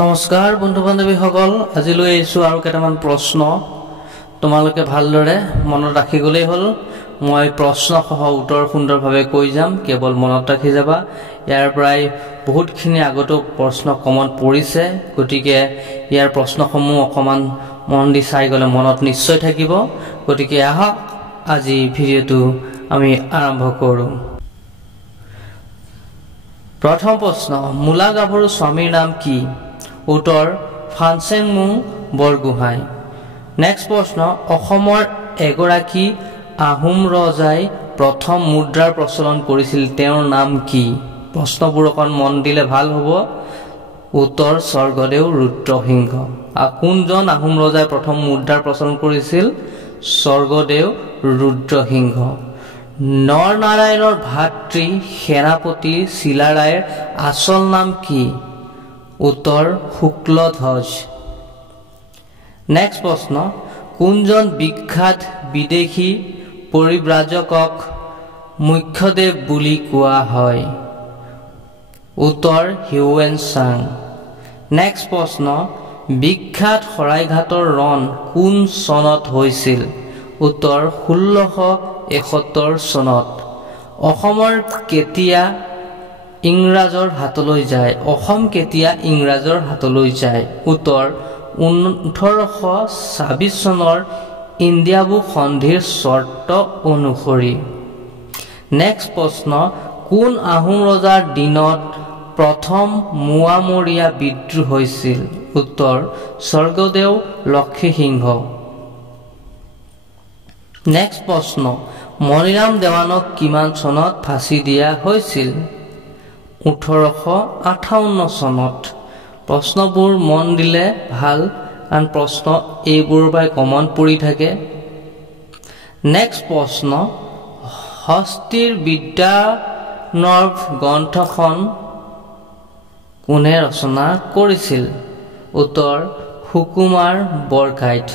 নমস্কাৰ বন্ধু বান্ধৱীসকল, আজিলৈ আহিছোঁ আৰু কেইটামান প্ৰশ্ন। তোমালোকে ভালদৰে মনত ৰাখি গ'লেই হ'ল। মই প্ৰশ্নসহ উত্তৰ সুন্দৰভাৱে কৈ যাম, কেৱল মনত ৰাখি যাবা। ইয়াৰ পৰাই বহুতখিনি আগতো প্ৰশ্ন কমন পৰিছে, গতিকে ইয়াৰ প্ৰশ্নসমূহ অকণমান মন দি চাই গ'লে মনত নিশ্চয় থাকিব। গতিকে আহক আজি ভিডিঅ'টো আমি আৰম্ভ কৰোঁ। প্ৰথম প্ৰশ্ন, মূলা গাভৰু স্বামীৰ নাম কি? উত্তৰ ফানচেংমুং বৰগোহাঁই। নেক্সট প্ৰশ্ন, অসমৰ এগৰাকী আহোম ৰজাই প্ৰথম মুদ্ৰাৰ প্ৰচলন কৰিছিল, তেওঁৰ নাম কি? প্ৰশ্নবোৰ অকণ মন দিলে ভাল হ'ব। উত্তৰ স্বৰ্গদেউ ৰুদ্ৰসিংহ। কোনজন আহোম ৰজাই প্ৰথম মুদ্ৰাৰ প্ৰচলন কৰিছিল? স্বৰ্গদেউ ৰুদ্ৰসিংহ। নৰনাৰায়ণৰ ভাতৃ সেনাপতি চিলাৰায়ৰ আচল নাম কি? উত্তৰ শুক্লধ্বজ। নেক্সট প্ৰশ্ন, কোনজন বিখ্যাত বিদেশী পৰিব্ৰাজকক মুখ্যদেৱ বুলি কোৱা হয়? উত্তৰ হিউৱেন চাং। নেক্সট প্ৰশ্ন, বিখ্যাত শৰাইঘাটৰ ৰণ কোন চনত হৈছিল? উত্তৰ 1671 চনত। অসমৰ কেতিয়া ইংৰাজৰ হাতলৈ যায়? অসম কেতিয়া ইংৰাজৰ হাতলৈ যায়? উত্তৰ 1826 চনৰ ইণ্ডিয়া বুক সন্ধিৰ চৰ্ত অনুসৰি। নেক্সট প্ৰশ্ন, কোন আহোম ৰজাৰ দিনত প্ৰথম মোৱামৰীয়া বিদ্ৰোহ হৈছিল? উত্তৰ স্বৰ্গদেউ লক্ষ্মীসিংহ। নেক্সট প্ৰশ্ন, মণিৰাম দেৱানক কিমান চনত ফাঁচি দিয়া হৈছিল? 1858 চনত। প্ৰশ্নবোৰ মন দিলে ভাল, কাৰণ প্ৰশ্ন এইবোৰৰ পৰাই কমন পৰি থাকে। নেক্সট প্ৰশ্ন, হস্তীৰ বিদ্যানৰ্ভ গ্ৰন্থখন কোনে ৰচনা কৰিছিল? উত্তৰ সুকুমাৰ বৰকাইত।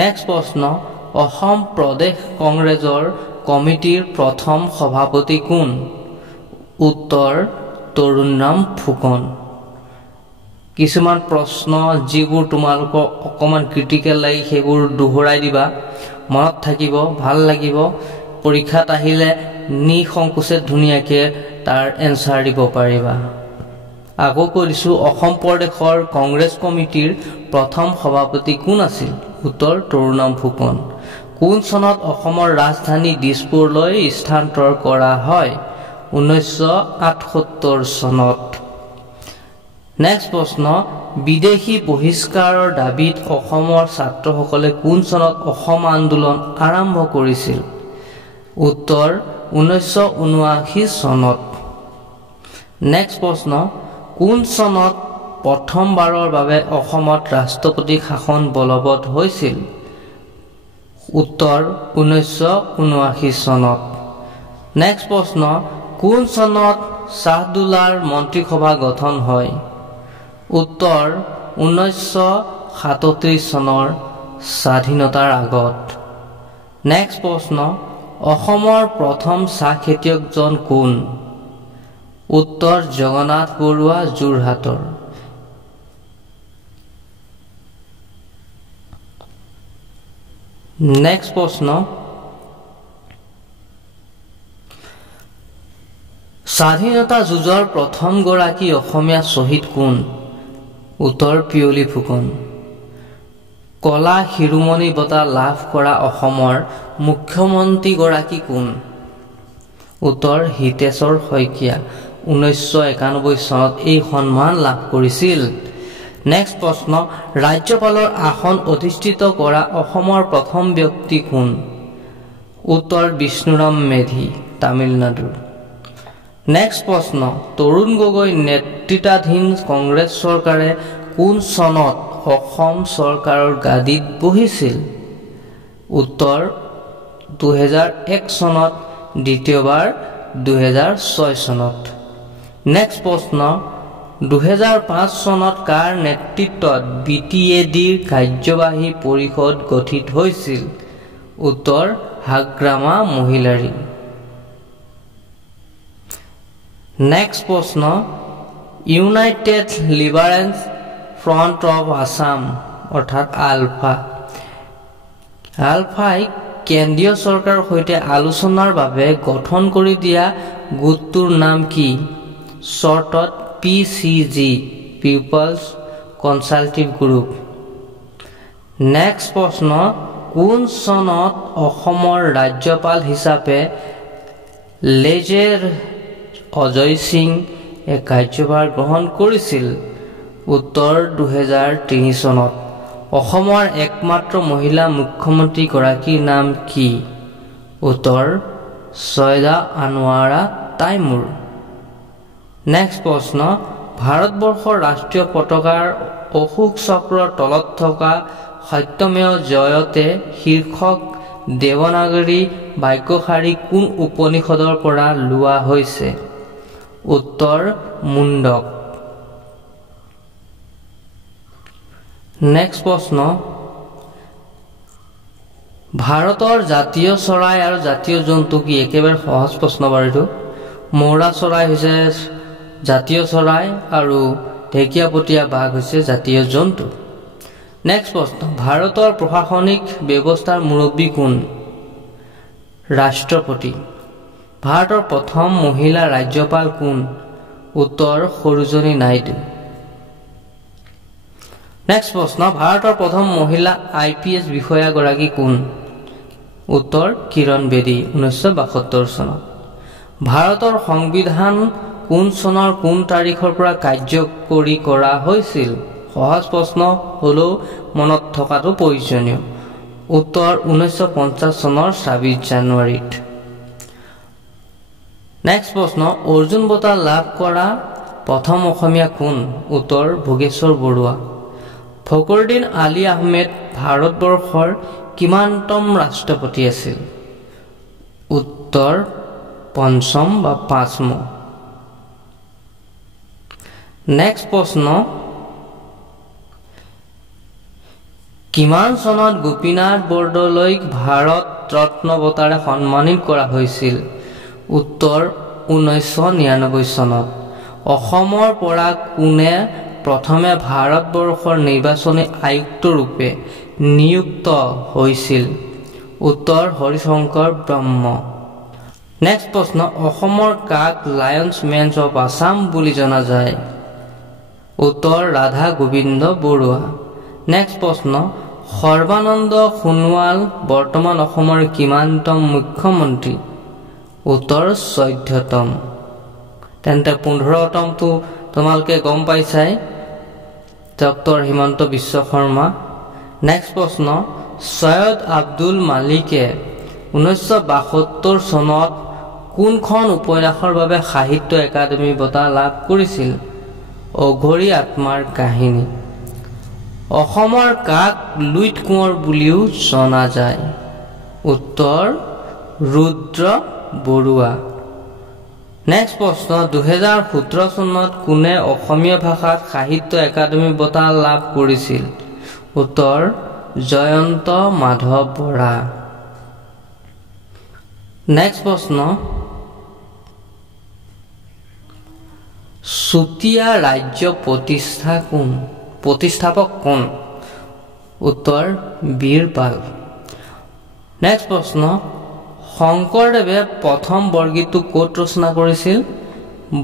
নেক্সট প্ৰশ্ন, অসম প্ৰদেশ কংগ্ৰেছৰ কমিটিৰ প্ৰথম সভাপতি কোন? উত্তৰ তৰুণৰাম ফুকন। কিছুমান প্ৰশ্ন যিবোৰ তোমালোকৰ অকণমান ক্ৰিটিকেল লাগে সেইবোৰ দোহৰাই দিবা, মনত থাকিব, ভাল লাগিব। পৰীক্ষাত আহিলে নিসংকোচে ধুনীয়াকৈ তাৰ এনচাৰ দিব পাৰিবা। আকৌ কৈ দিছোঁ, অসম প্ৰদেশৰ কংগ্ৰেছ কমিটিৰ প্ৰথম সভাপতি কোন আছিল? উত্তৰ তৰুণৰাম ফুকন। কোন চনত অসমৰ ৰাজধানী দিছপুৰলৈ স্থানান্তৰ কৰা হয়? 1978 চনত। নেক্সট প্ৰশ্ন, বিদেশী বহিষ্কাৰৰ দাবীত অসমৰ ছাত্ৰসকলে কোন চনত অসম আন্দোলন আৰম্ভ কৰিছিল? উত্তৰ 1979 চনত। নেক্সট প্ৰশ্ন, কোন চনত প্ৰথমবাৰৰ বাবে অসমত ৰাষ্ট্ৰপতি শাসন বলবৎ হৈছিল? উত্তৰ 1979 চনত। নেক্সট প্ৰশ্ন, কোন চনত শ্বাহদুলাৰ মন্ত্ৰীসভা গঠন হয়? উত্তৰ 1937 চনৰ স্বাধীনতাৰ আগত। নেক্সট প্ৰশ্ন, অসমৰ প্ৰথম চাহ খেতিয়কজন কোন? উত্তৰ জগন্নাথ বৰুৱা, যোৰহাটৰ। নেক্সট প্ৰশ্ন, স্বাধীনতা যুঁজৰ প্ৰথমগৰাকী অসমীয়া শ্বহীদ কোন? উত্তৰ পিয়লি ফুকন। কলা শিৰোমণি বঁটা লাভ কৰা অসমৰ মুখ্যমন্ত্ৰীগৰাকী কোন? উত্তৰ হিতেশ্বৰ শইকীয়া। 1991 চনত এই সন্মান লাভ কৰিছিল। নেক্সট প্ৰশ্ন, ৰাজ্যপালৰ আসন অধিষ্ঠিত কৰা অসমৰ প্ৰথম ব্যক্তি কোন? উত্তৰ বিষ্ণুৰাম মেধি, তামিলনাডুৰ। নেক্সট প্ৰশ্ন, তৰুণ গগৈ নেতৃত্বাধীন কংগ্ৰেছ চৰকাৰে কোন চনত অসম চৰকাৰৰ গাদীত বহিছিল? উত্তৰ 2001 চনত, দ্বিতীয়বাৰ 2006 চনত। নেক্সট প্ৰশ্ন, 2005 চনত কাৰ নেতৃত্বত BTADৰ কাৰ্যবাহী পৰিষদ গঠিত হৈছিল? উত্তৰ হাগ্ৰামা মহিলাৰী। নেক্সট প্ৰশ্ন, ইউনাইটেড লিবাৰেন্স ফ্ৰণ্ট অফ আছাম অৰ্থাৎ আলফা। আলফাই কেন্দ্ৰীয় চৰকাৰৰ সৈতে আলোচনাৰ বাবে গঠন কৰি দিয়া গোটটোৰ নাম কি? শ্বৰ্টত PCG, people's consultative group. Next প্ৰশ্ন, কোন চনত অসমৰ ৰাজ্যপাল হিচাপে লেজেৰ অজয় সিং কাৰ্যভাৰ গ্ৰহণ কৰিছিল? উত্তৰ 2003 চনত। অসমৰ একমাত্ৰ মহিলা মুখ্যমন্ত্ৰী গৰাকীৰ নাম কি? উত্তৰ ছয়দা আনোৱাৰা তাইমুৰ। নেক্সট প্ৰশ্ন, ভাৰতবৰ্ষৰ ৰাষ্ট্ৰীয় পতাকাৰ অশোক চক্ৰৰ তলত থকা সত্যমেৱ জয়তে শীৰ্ষক দেৱনাগৰী বাক্যশাৰী কোন উপনিষদৰ পৰা লোৱা হৈছে? উত্তৰ মুণ্ডক। নেক্সট প্ৰশ্ন, ভাৰতৰ জাতীয় চৰাই আৰু জাতীয় জন্তু কি? একেবাৰে সহজ প্ৰশ্ন বাৰু এইটো। মৌৰা চৰাই হৈছে জাতীয় চৰাই আৰু ঢেকীয়াপতীয়া বাঘ হৈছে জাতীয় জন্তু। নেক্সট প্ৰশ্ন, ভাৰতৰ প্ৰশাসনিক ব্যৱস্থাৰ মুৰব্বী কোন? ৰাষ্ট্ৰপতি। ভাৰতৰ প্ৰথম মহিলা ৰাজ্যপাল কোন? উত্তৰ সৰোজিনী নাইডু। নেক্সট প্ৰশ্ন, ভাৰতৰ প্ৰথম মহিলা IPS বিষয়াগৰাকী কোন? উত্তৰ কিৰণ বেদী, 1972 চনত। ভাৰতৰ সংবিধান কোন চনৰ কোন তাৰিখৰ পৰা কাৰ্যকৰী কৰা হৈছিল? সহজ প্ৰশ্ন হ'লেও মনত থকাটো প্ৰয়োজনীয়। উত্তৰ 1950 চনৰ 26 জানুৱাৰীত। নেক্সট প্ৰশ্ন, অৰ্জুন বঁটা লাভ কৰা প্ৰথম অসমীয়া কোন? উত্তৰ ভোগেশ্বৰ বৰুৱা। ফখৰুদ্দিন আলী আহমেদ ভাৰতবৰ্ষৰ কিমানতম ৰাষ্ট্ৰপতি আছিল? উত্তৰ পঞ্চম বা 5ম। নেক্সট প্ৰশ্ন, কিমান চনত গোপীনাথ বৰদলৈক ভাৰত ৰত্ন বঁটাৰে সন্মানিত কৰা হৈছিল? উত্তৰ 1999 চনত। অসমৰ পৰা কোনে প্ৰথমে ভাৰতবৰ্ষৰ নিৰ্বাচনী আয়ুক্ত ৰূপে নিযুক্ত হৈছিল? উত্তৰ হৰিশংকৰ ব্ৰহ্ম। নেক্সট প্ৰশ্ন, অসমৰ কাক লায়ন্স মেন অফ আছাম বুলি জনা যায়? উত্তৰ ৰাধা গোবিন্দ বৰুৱা। নেক্সট প্ৰশ্ন, সৰ্বানন্দ সোণোৱাল বৰ্তমান অসমৰ কিমানতম মুখ্যমন্ত্ৰী? উত্তৰ 14তম। তেন্তে 15তমটো তোমালোকে গম পাইছাই, ডক্টৰ হিমন্ত বিশ্ব শৰ্মা। নেক্সট প্ৰশ্ন, সৈয়দ আব্দুল মালিকে 1972 চনত কোনখন উপন্যাসৰ বাবে সাহিত্য একাডেমী বঁটা লাভ কৰিছিল? অঘৰী আত্মাৰ কাহিনী। অসমৰ কাক লুইত কোঁৱৰ বুলিও জনা যায়? উত্তৰ ৰুদ্ৰ বৰুৱা। নেক্সট প্ৰশ্ন, 2017 চনত কোনে অসমীয়া ভাষাত সাহিত্য একাডেমী বঁটা লাভ কৰিছিল? উত্তৰ জয়ন্ত মাধৱ বৰা। নেক্সট প্ৰশ্ন, চুতীয়া ৰাজ্য প্ৰতিষ্ঠাপক কোন? উত্তৰ বীৰপাল। নেক্সট প্ৰশ্ন, শংকৰদেৱে প্ৰথম বৰগীতটো ক'ত ৰচনা কৰিছিল?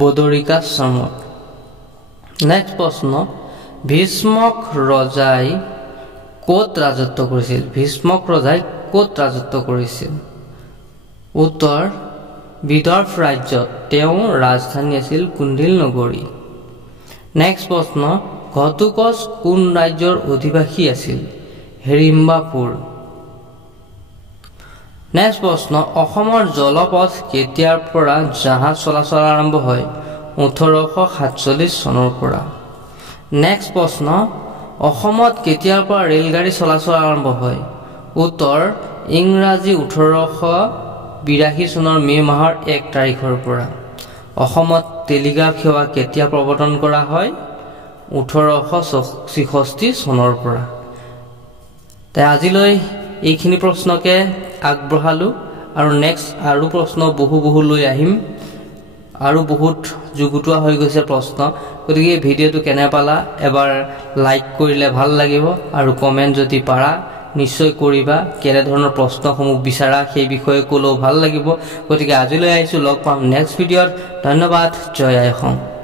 বদৰিকাশ্ৰমত। নেক্সট প্ৰশ্ন, ভীষ্মক ৰজাই ক'ত ৰাজত্ব কৰিছিল? ভীষ্মক ৰজাই ক'ত ৰাজত্ব কৰিছিল? উত্তৰ বিদৰ্ভ ৰাজ্যত। তেওঁৰ ৰাজধানী আছিল কুণ্ডিল নগৰী। নেক্সট প্ৰশ্ন, ঘটুকচ কোন ৰাজ্যৰ অধিবাসী আছিল? হিড়িম্বাপুৰ। নেক্সট প্ৰশ্ন, অসমৰ জলপথ কেতিয়াৰ পৰা জাহাজ চলাচল আৰম্ভ হয়? 1847 চনৰ পৰা। নেক্সট প্ৰশ্ন, অসমত কেতিয়াৰ পৰা ৰেলগাড়ী চলাচল আৰম্ভ হয়? উত্তৰ ইংৰাজী 1882 চনৰ মে' মাহৰ 1 তাৰিখৰ পৰা। অসমত টেলিগ্ৰাফ সেৱা কেতিয়া প্ৰৱৰ্তন কৰা হয়? 1866 চনৰ পৰা। তাই আজিলৈ এইখিনি প্ৰশ্নকে আগবঢ়ালোঁ আৰু নেক্সট আৰু প্ৰশ্ন বহু লৈ আহিম। আৰু বহুত যুগুটোৱা হৈ গৈছে প্ৰশ্ন গতিকে ভিডিঅ'টো কেনে পালা এবাৰ লাইক কৰিলে ভাল লাগিব আৰু কমেন্ট যদি পাৰা নিশ্চয় কৰিবা কেনে ধৰণৰ প্ৰশ্নসমূহ বিচাৰা সেই বিষয়ে ক'লেও ভাল লাগিব গতিকে আজিলৈ আহিছো লগ পাম নেক্সট ভিডিঅ'ত ধন্যবাদ জয় আই অসম